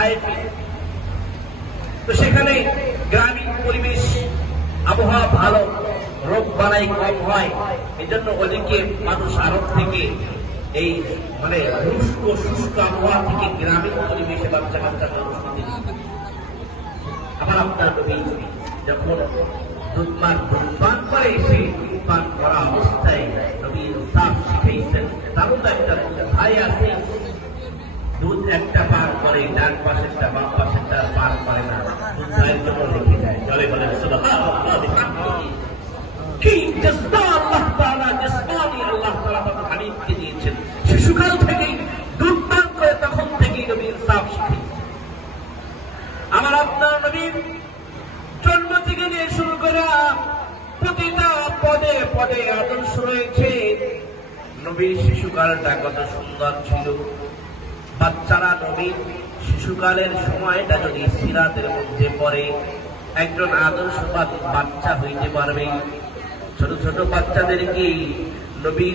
Society. তো সেখানে গ্রামীণ পরিবেশ, আবহাওয়া ভালো, রোগ বালাই কম হয়, এজন্য ওদিকে মানুষ আরব থেকে এই মানে শুষ্ক আবহাওয়া থেকে গ্রামীণ পরিবেশে বাচ্চা কাচ্চা মানুষ আবার আপনার নবী যখন দুধ পান করে, সেই দুধ পান করা অবস্থায় নবী ইনসাফ শিখাইছেন। তারও তো একটা ভাই আছে, দুধ একটা পান করে, ডান পাশেরটা বাম পাশেরটা পান করে না, দুধ ভাইয়ের জন্য রেখে যায়। চলে বলেন কি জজ্বা আল্লাহ তাআলা, জিসমানি আল্লাহ তাআলা তাকে হাবিবকে দিয়েছেন। শিশুকাল থেকেই দুধ পান করে, তখন থেকেই নবী ইনসাফ শিখিয়েছেন। আমার আপনার নবীর জন্ম থেকে নিয়ে শুরু করা প্রতিটা পদে পদে আদর্শ রয়েছে। নবীর শিশুকালটা কত সুন্দর ছিল। বাচ্চারা নবীর শিশুকালের সময়টা যদি সিরাতের মধ্যে পড়ে, একজন আদর্শবাদী বাচ্চা হইতে পারবে। ছোট ছোট বাচ্চাদেরকে নবী